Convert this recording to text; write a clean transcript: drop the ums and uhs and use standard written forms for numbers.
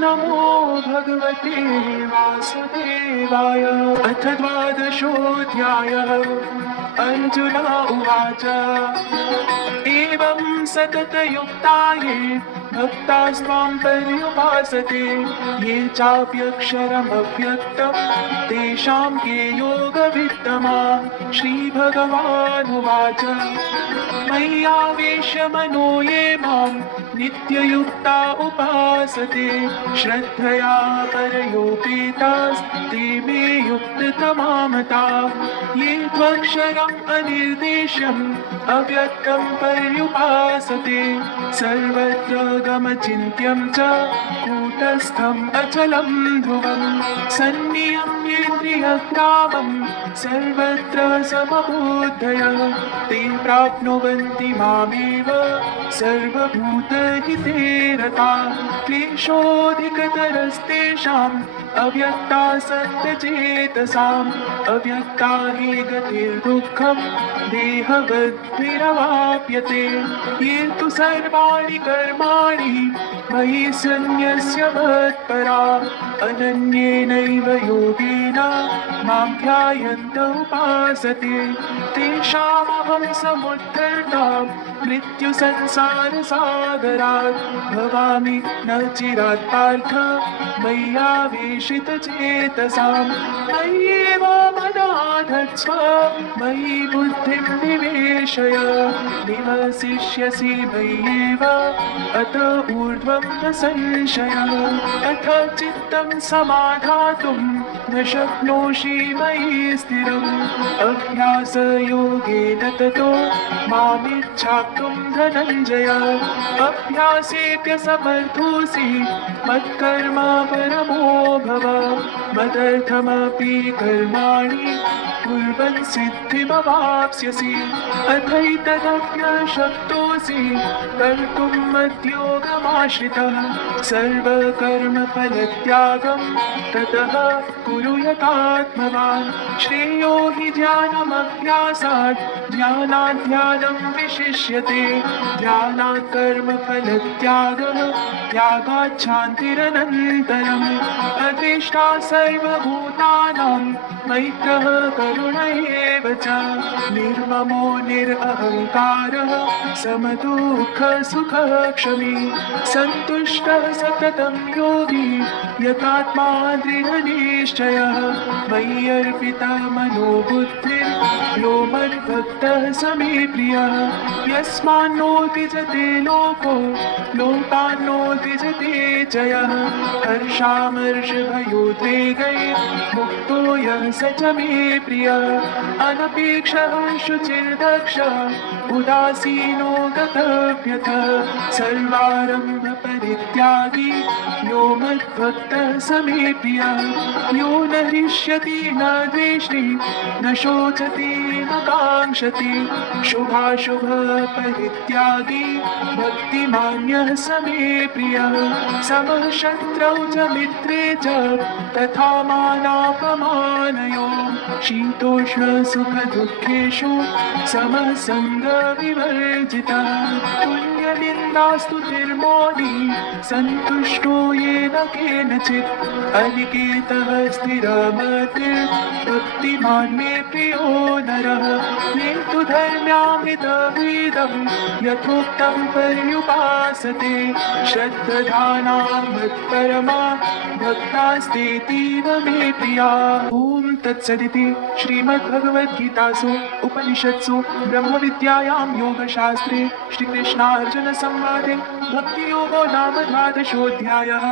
नमो भगवते वासुदेवाय। अथ द्वादशोऽध्यायः। अर्जुन उवाच एवं सततयुक्ता ये भक्तास्त्वां पर्युपासते ये चाप्यक्षरमव्यक्तं तेषां के योगवित्तमाः। श्रीभगवानुवाच मय्यावेश्य मनो ये मां नित्ययुक्ता उपासते श्रद्धया परयोपेतास्ते मे युक्ततमा मताः। ये त्वक्षरम् अनिर्देश्यम् अव्यक्तं पर्युपासते सर्वत्र गमचिन्त्यं च कूटस्थम् अचलं ध्रुवं सन्नियम्येन्द्रियग्रामं सर्वत्र समबुद्धयः ते प्राप्नुवन्ति मामेव सर्वभूतहिते रताः। क्लेशोऽधिकतरस्तेषाम् अव्यक्तासक्तचेतसाम् अव्यक्ता हि गतिर्दुःखम् देहवद्भिरवाप्यते। ये तु सर्वाणि कर्माणि मयि सन्न्यस्य मत्परा अनन्येनैव योगेन मां ध्यायन्त उपासते तेषामहं समुद्धर्ता मृत्युसंसारसागरात् भवामि न चिरात् पार्थ मय्यावेशितचेतसाम्। मय्येव मनाधत्स्व मयि बुद्धिं निवेशय निवसिष्यसि मय्येव अत ऊर्ध्वं न संशयः। अथ चित्तं समाधातुं न शक्नोषि मयि स्थिरम् अभ्यासयोगेन ततो मामिच्छाप्तुं धनञ्जय। अभ्यासेऽप्यसमर्थोऽसि मत्कर्म परमो भव मदर्थमपि कर्माणि कुर्वन् सिद्धिमवाप्स्यसि। अथैतदप्यशक्तोऽसि कर्तुं मद्योगमाश्रितः सर्वकर्मफलत्यागं ततः कुरु यथात्मवान्। श्रेयो हि ध्यानमभ्यासात् ध्यानात् ध्यानं विशिष्यते ध्यानात् कर्मफलत्यागः त्यागात् शान्तिरनन्तरम्। अद्वेष्टा सर्वभूतानां मैत्रः करुण एव च निर्ममो निरहङ्कारः समदुःखसुखक्षमी सन्तुष्टः सततं योगी यतात्मा दृढनिश्चयः। मयि अर्पिता मनो बुद्धिर्यो मद्भक्तः स मे प्रियः। यस्मान्नो द्विजते लोको लोकान्नो द्विजते च यः हर्षामर्षभयोद्वेगैर्मुक्तो यः स च मे प्रियः। अनपेक्षः शुचिर्दक्षः उदासीनो गतव्यथः सर्वारम्भपरित्यागी यो मद्भक्तः स मे प्रियः। यो न हृष्यति न द्वेष्टि न शोचति न काङ्क्षति शुभाशुभपरित्यागी भक्तिमान्यः स मे प्रियः। समः शत्रौ च मित्रे च तथा मानापमानयोः शीतोष्णसुखदुःखेषु समः सङ्गविवर्जितः। तुल्यनिन्दास्तुतिर्मौनी सन्तुष्टो येन केनचित् अनिकेतः स्थिरमतिर्भक्तिमान् मे प्रियो नरः। ये तु धर्म्यामृतवेदं यथोक्तं पर्युपासते श्रद्धानां मत्परमा भक्तास्तेतीव मे प्रिया। ॐ तत्सदिति श्रीमद्भगवद्गीतासु उपनिषत्सु ब्रह्मविद्यायां योगशास्त्रे श्रीकृष्णार्जुनसंवादे भक्तियोगो नाम द्वादशोऽध्यायः।